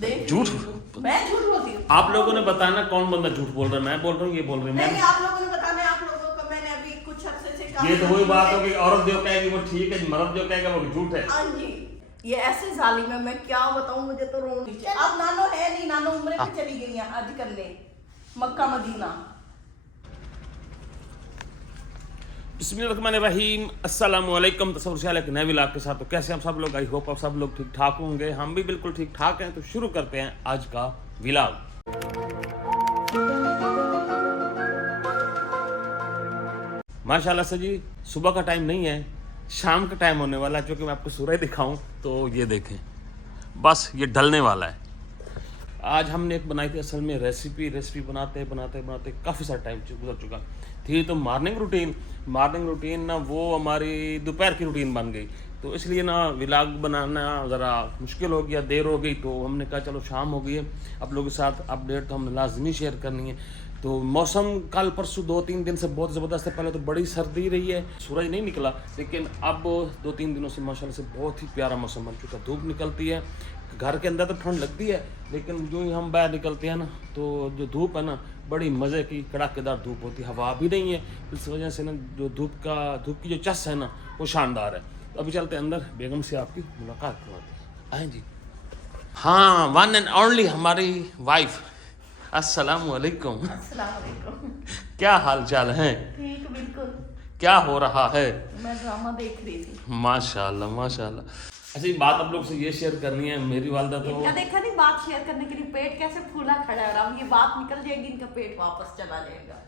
झूठ? मैं झूठ बोलती हूँ? आप लोगों ने बताना कौन बंदा झूठ बोल रहा है, मैं बोल रहा हूँ, ये बोल रही है। नहीं, आप लोगों ने बताना है। आप लोगों को मैंने अभी कुछ अर्से से ये तो वही बात होगी, औरत जो कहेगी वो ठीक है, मर्द जो कहेगा वो झूठ है। हाँ जी, ये ऐसे जालिम है, मैं क्या बताऊं, मुझे तो रोने नीचे। अब नानो है नहीं, नानो उम्र पे चली गई है हज करने मक्का मदीना। बिस्मिल्लाहिर्रहमानिर्रहीम, अस्सलामुअलैकुम। तस्वुर के नए व्लॉग के साथ। तो कैसे हम सब लोग, आई होप आप सब लोग ठीक ठाक होंगे। हम भी बिल्कुल ठीक ठाक हैं। तो शुरू करते हैं आज का व्लॉग। माशाल्लाह से जी, सुबह का टाइम नहीं है, शाम का टाइम होने वाला है। क्योंकि मैं आपको सूरज दिखाऊं तो ये देखें, बस ये ढलने वाला है। आज हमने एक बनाई थी असल में रेसिपी बनाते बनाते काफ़ी सारा टाइम गुजर चुका थी। तो मॉर्निंग रूटीन ना वो हमारी दोपहर की रूटीन बन गई। तो इसलिए ना व्लॉग बनाना ज़रा मुश्किल हो गया, देर हो गई। तो हमने कहा चलो शाम हो गई है, आप लोगों के साथ अपडेट तो हमने लाजमी शेयर करनी है। तो मौसम कल परसों 2-3 दिन से बहुत ज़बरदस्त है। पहले तो बड़ी सर्दी रही है, सूरज नहीं निकला, लेकिन अब 2-3 दिनों से माशाल्लाह से बहुत ही प्यारा मौसम बन चुका। धूप निकलती है, घर के अंदर तो ठंड लगती है, लेकिन जो ही हम बाहर निकलते हैं ना, तो जो धूप है ना, बड़ी मज़े की कड़ाकेदार धूप होती है। हवा भी नहीं है, इस वजह से ना जो धूप की जो चस है ना, वो शानदार है। तो अभी चलते हैं अंदर, बेगम से आपकी मुलाकात करवाते हैं। आए जी। हाँ, वन एंड ओनली हमारी वाइफ। अस्सलाम वालेकुम। अस्सलाम वालेकुम। क्या हाल चाल है? ठीक, बिल्कुल। क्या हो रहा है? मैं ड्रामा देख रही थी। माशाल्लाह। अच्छा, ये बात आप लोग से ये शेयर करनी है। मेरी वालदा तो इनका देखा नहीं, बात शेयर करने के लिए पेट कैसे फूला खड़ा है। अब ये बात निकल जाएगी, इनका पेट वापस चला जाएगा।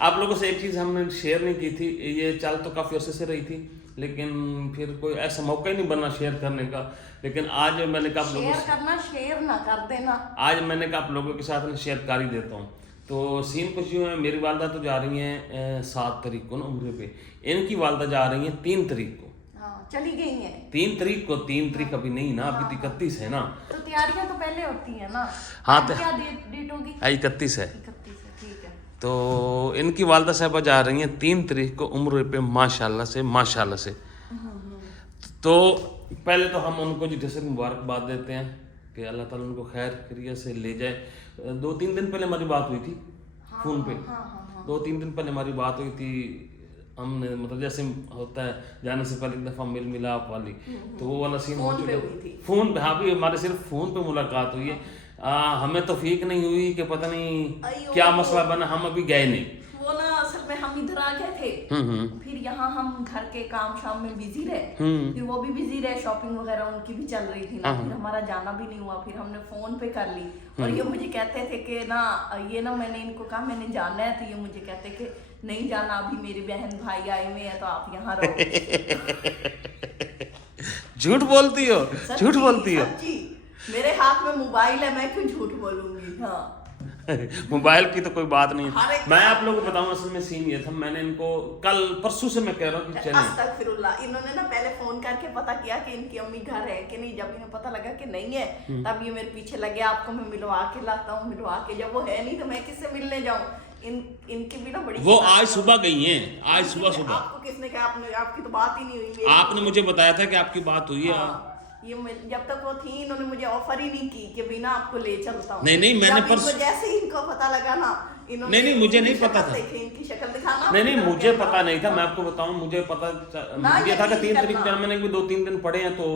आप लोगों से एक चीज़ हमने शेयर नहीं की थी, ये चाल तो काफ़ी अर्से से रही थी, लेकिन फिर कोई ऐसा मौका ही नहीं बना शेयर करने का। लेकिन आज मैंने कहा आप लोगों शेयर करना, शेयर ना कर देना। आज मैंने कहा आप लोगों के साथ मैं शेयर कर ही देता हूँ। तो सीन कुछ यूँ है, मेरी वालदा तो जा रही हैं 7 तारीख को ना उम्र पे, इनकी वालदा जा रही हैं 3 तारीख को। हाँ, चली गई हैं 3 तारीख को। 3 तारीख अभी नहीं ना, अभी 31 है ना। तो तैयारियां तो पहले होती है ना। हाँ, आज क्या डेट होगी? 31 है। 31 है, ठीक है। तो इनकी वालदा साहबा जा रही हैं 3 तारीख को उम्र पे, माशाल्लाह से। तो पहले तो हम उनको जी जैसे मुबारकबाद देते हैं कि अल्लाह ताला उनको खैर खैरियत से ले जाए। 2-3 दिन पहले हमारी बात हुई थी फ़ोन पे। 2-3 दिन पहले हमारी बात हुई थी। हमने मतलब जैसे होता है जाने से पहले एक दफ़ा मिलाप वाली, तो वो वाला सीन हो चुका फ़ोन पे। हाँ भी, हमारे सिर्फ फ़ोन पे मुलाकात हुई है। हमें तौफीक नहीं हुई कि पता नहीं क्या मसला बना, हम अभी गए नहीं। वो ना असल में हम इधर आ गए थे, फिर यहाँ हम घर के काम शाम में बिजी रहे, फिर वो भी बिजी रहे, शॉपिंग वगैरह उनकी भी चल रही थी ना, फिर हमारा जाना भी नहीं हुआ। फिर हमने फोन पे कर ली, और ये मुझे कहते थे कि ना, ये ना मैंने इनको कहा मैंने जाना है, तो ये मुझे कहते कि नहीं जाना, अभी मेरी बहन भाई आए हुए हैं तो आप यहाँ रहो। झूठ बोलती हो, झूठ बोलती हो। मेरे हाथ में मोबाइल है, मैं क्यों झूठ बोलूंगी। हाँ, मोबाइल की तो कोई बात नहीं। मैं आप लोगों को बताऊं, असल में सीन ये था, मैंने इनको कल परसों से मैं कह रहा हूँ कि चलें। अस्तगफिरुल्लाह, इन्होंने ना पहले फोन करके पता किया कि इनकी अम्मी घर है कि नहीं। जब इन्हें पता लगा कि नहीं है, तब ये मेरे पीछे लगे, आपको मैं मिलवा के लाता हूँ, मिलवा के। जब वो है नहीं तो मैं किससे मिलने जाऊँ। इनकी भी ना बड़ी, वो आज सुबह गई हैं, आज सुबह। आपको किसने कहा? आपकी तो बात ही नहीं हुई। आपने मुझे बताया था कि आपकी बात हुई है। ये जब तक वो थी, इन्होंने मुझे ऑफर ही नहीं की कि बिना आपको ले चलता हूँ। नहीं, मैंने जैसे ही इनको पता लगा ना, इन्होंने नहीं, मुझे नहीं पता था। इनकी शक्ल दिखाना। नहीं, मुझे पता नहीं था। मैं आपको बताऊं, मुझे पता ये था कि 3 तारीख को मैंने 2-3 दिन पड़े हैं, तो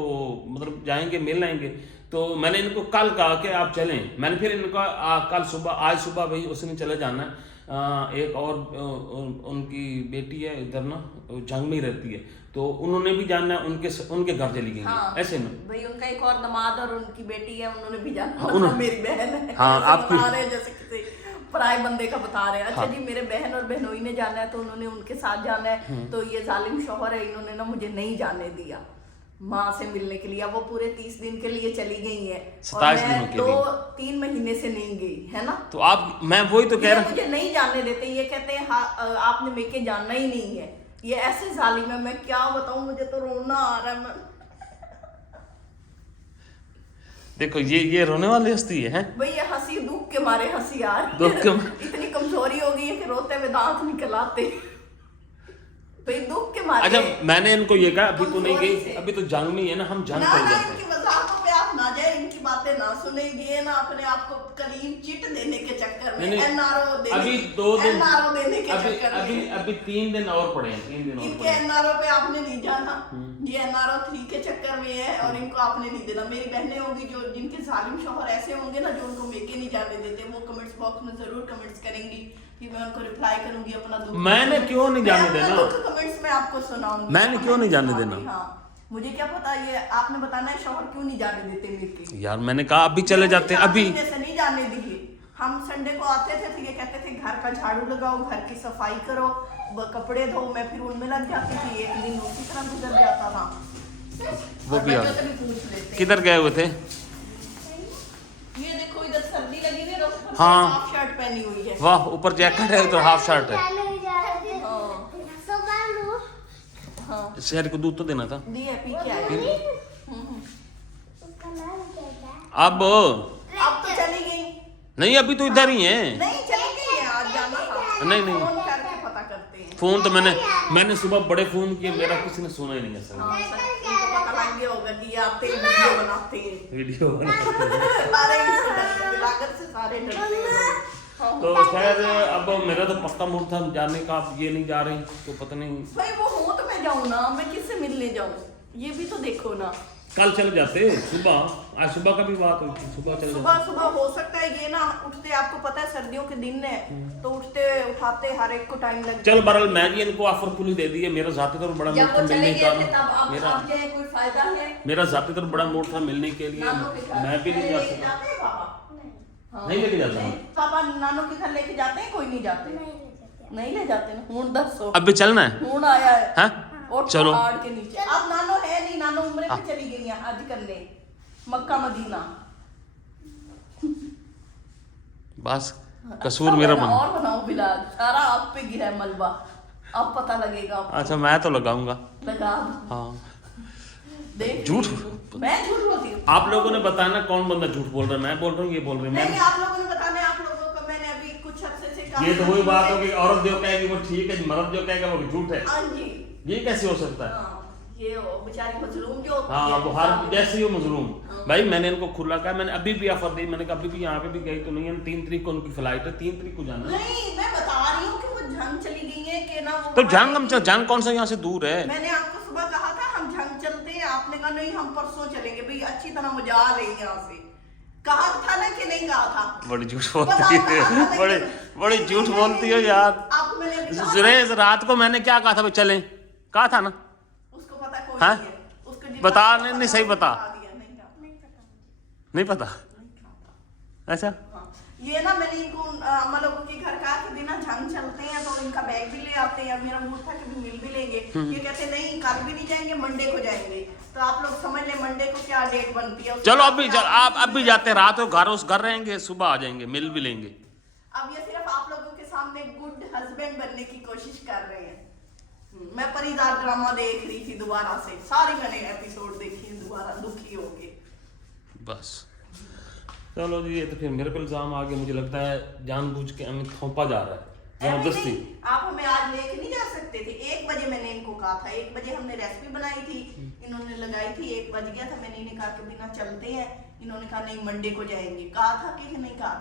मतलब जाएंगे, मिल आएंगे। तो मैंने इनको कल कहा कि आप चलें। मैंने फिर इनको आज सुबह भाई उसने चले जाना है। एक और उनकी बेटी है इधर ना, जंग में रहती है, तो उन्होंने भी जाना है, उनके घर चली गई। हाँ, ऐसे ना भाई, उनका एक और दामाद और उनकी बेटी है, उन्होंने भी जाना। मेरी बहन है। हाँ, आप बता रहे जैसे किसी पराए बंदे का बता रहे हैं। अच्छा जी, मेरे बहन और बहनोई ने जाना है, तो उन्होंने उनके साथ जाना है। तो ये जालिम शौहर है, इन्होंने ना मुझे नहीं जाने दिया माँ से मिलने के लिए। वो पूरे 30 दिन के लिए चली गई है, 27 दिनों के लिए। 2-3 महीने से नहीं गई है ना। तो आप, मैं वही तो कह रहा हूँ, मुझे नहीं जाने देते। ये कहते हैं आपने मेके जाना ही नहीं है। ये ऐसे जालिम है, मैं क्या बताऊं, मुझे तो रोना आ रहा है। देखो ये रोने वाली हस्ती है भाई, ये हंसी दुख के मारे हंसी आ रही है। इतनी कमजोरी हो गई है कि रोते हुए दांत निकल आते। भाई दुख के मारे। अच्छा, मैंने इनको ये कहा अभी तो नहीं गई, अभी तो जंग में है ना, हम जंग कर जाते हैं। इनकी वजाहतों पे आप ना सुने, ये ना अपने आप को कलीम चिट देने के चक्कर में, नहीं, एनआरओ देने, अभी 2 दिन एनआरओ देने के चक्कर में, अभी 3 दिन और पड़े हैं, 3 दिन और इनके पड़े हैं। एनआरओ पे आपने नहीं जाना, ये एनआरओ 3 के चक्कर में है और इनको आपने नहीं देना। मेरी बहनें होंगी जो जिनके जालिम शौहर ऐसे होंगे ना जो उनको मेके नहीं जाने देते, वो कमेंट्स बॉक्स में जरूर कमेंट्स करेंगी कि मैं उनको रिप्लाई करूंगी अपना दुख। मैंने क्यों नहीं जाने देना, कमेंट्स में आपको सुनाऊंगी, मैंने क्यों नहीं जाने देना। हाँ मुझे क्या पता, ये आपने बताना है शौहर क्यों नहीं जाने देते मेके। यार मैंने कहा अभी चले जाते हैं, अभी से नहीं जाने दिए। हम संडे को आते थे तो ये कहते थे घर का झाड़ू लगाओ, घर की सफाई करो, कपड़े धो, मैं फिर उनमें लग जाती थी, एक दिन उसी तरह गुजर जाता था। वो भी बच्चों से भी पूछ लेते। किधर गए हुए थे? ये देखो इधर सर्दी लगी हुई है, ऊपर हाँ। हाफ शर्ट पहनी हुई है। वाह, ऊपर जैकेट है तो हाफ शर्ट है। हाँ शहर को दूध तो देना था। दिए, पी के आए। अब तो चली गई। नहीं, अभी तो इधर ही है। नहीं चली गई है, आज जाना था। नहीं नहीं, फोन करके पता करते हैं। फोन तो मैंने सुबह बड़े फोन किए, मेरा किसी ने सुना ही नहीं है सर। हाँ, इनको पता लग गया होगा कि ये आते हैं वीडियो बनाते हैं। वीडियो बनाते सारे इसको डरते हैं, लागत से सारे डरते हैं। हाँ। तो खैर अब मेरा तो पक्का मूड था जाने का, आप ये नहीं जा रही तो पता नहीं। भाई वो हो तो मैं जाऊँ ना, मैं किससे मिलने जाऊँ, ये भी तो देखो ना। कल चले जाते सुबह, आज सुबह का भी बात हुई थी, सुबह चले सुबह जाते। सुबह हो सकता है ये ना उठते, आपको पता है सर्दियों के दिन है तो उठते उठाते हर एक को टाइम लग चल बहरहाल मैं भी इनको ऑफर पुली दे दी है। मेरा जाते तो बड़ा मूड था मिलने का, मेरा जाते तो बड़ा मूड था मिलने के लिए, मैं भी नहीं जा सकता। नहीं लेके जाता हूँ पापा, नानू के घर लेके जाते हैं? कोई नहीं जाते, नहीं ले जाते ना। हूं दसो अब भी चलना है। हूं आया है हाँ? और चलो। पहाड़ के नीचे। अब नानो है नहीं, नानो उम्रे पे चली गई है आज करने मक्का मदीना। बस कसूर मेरा मन। और बनाओ बिलाल, सारा आप पे गिरा है मलबा, अब पता लगेगा आपको। अच्छा मैं तो लगाऊंगा। लगा दो। हाँ देख झूठ, मैं झूठ बोलती हूँ। आप लोगों ने बताना कौन बंदा झूठ बोल रहा है, मैं बोल रहा हूँ ये बोल रही है। नहीं, आप लोगों ने बताना है, आप लोगों को मैंने अभी कुछ अरसे से कहा। ये तो वही बात होगी, औरत जो कहेगी वो ठीक है, मर्द जो कहेगा वो झूठ है। हाँ जी, ये कैसे हो सकता है? हाँ, ये वो बेचारी मजलूम जो होती हाँ है, वो हर जैसे ही वो मजलूम। भाई मैंने इनको खुला कहा, मैंने अभी भी ऑफर दी, मैंने कहा अभी भी यहाँ पे भी गई तो नहीं है, 3 तारीख को उनकी फ्लाइट है, 3 तारीख को जाना है। नहीं मैं बता रही हूँ कि वो झंग चली गई है कि ना वो। तो जंग कौन सा यहाँ से दूर है? मैंने आपको सुबह कहा था हम झंग चलते हैं, आपने कहा नहीं हम परसों चलेंगे। भाई अच्छी तरह मजा ले यहाँ से, कहा था ना कि नहीं कहा था? बड़ी झूठ बोलती है, बड़ी झूठ बोलती हो यार। आपको मैंने अभी कहा था। सुरेश रात को मैंने क्या कहा था भाई चलें, कहा था ना? उसको पता कोई हाँ? नहीं है, उसको जितना बता, पता नहीं सही बता। दिया, नहीं कहा। नहीं पता? अच्छा हाँ, ये ना मैंने इनको अम्मा लोगों के घर कहा कि बिना झंग चलते हैं तो इनका बैग भी ले आते हैं। मेरा मूड था कि भी मिल भी लेंगे, ये कहते नहीं कल भी नहीं जाएंगे, मंडे को जाएंगे। तो आप लोग समझ ले मंडे को क्या डेट बनती है। चलो आप अब भी जाते हैं, रात को घर रहेंगे, सुबह आ जाएंगे, मिल भी लेंगे। अब ये सिर्फ आप लोगों के सामने गुड हस्बैंड बनने की कोशिश कर रहे हैं। मैं परिदार ड्रामा देख रही थी दोबारा से, सारी मैंने एपिसोड देखी दोबारा, दुखी हो गए बस चलो जी, ये तो फिर मेरे पे इल्जाम आ गया। मुझे लगता है जानबूझ के हमें थोपा जा रहा है जबरदस्ती। आप हमें आज लेके नहीं जा सकते थे। 1 बजे मैंने इनको कहा था, 1 बजे हमने रेसिपी बनाई थी, इन्होंने लगाई थी, 1 बज गया था। मैंने इन्हें कहा कि बिना चलते हैं, इन्होंने कहा नहीं मंडे को जाएंगे। कहा था कि नहीं कहा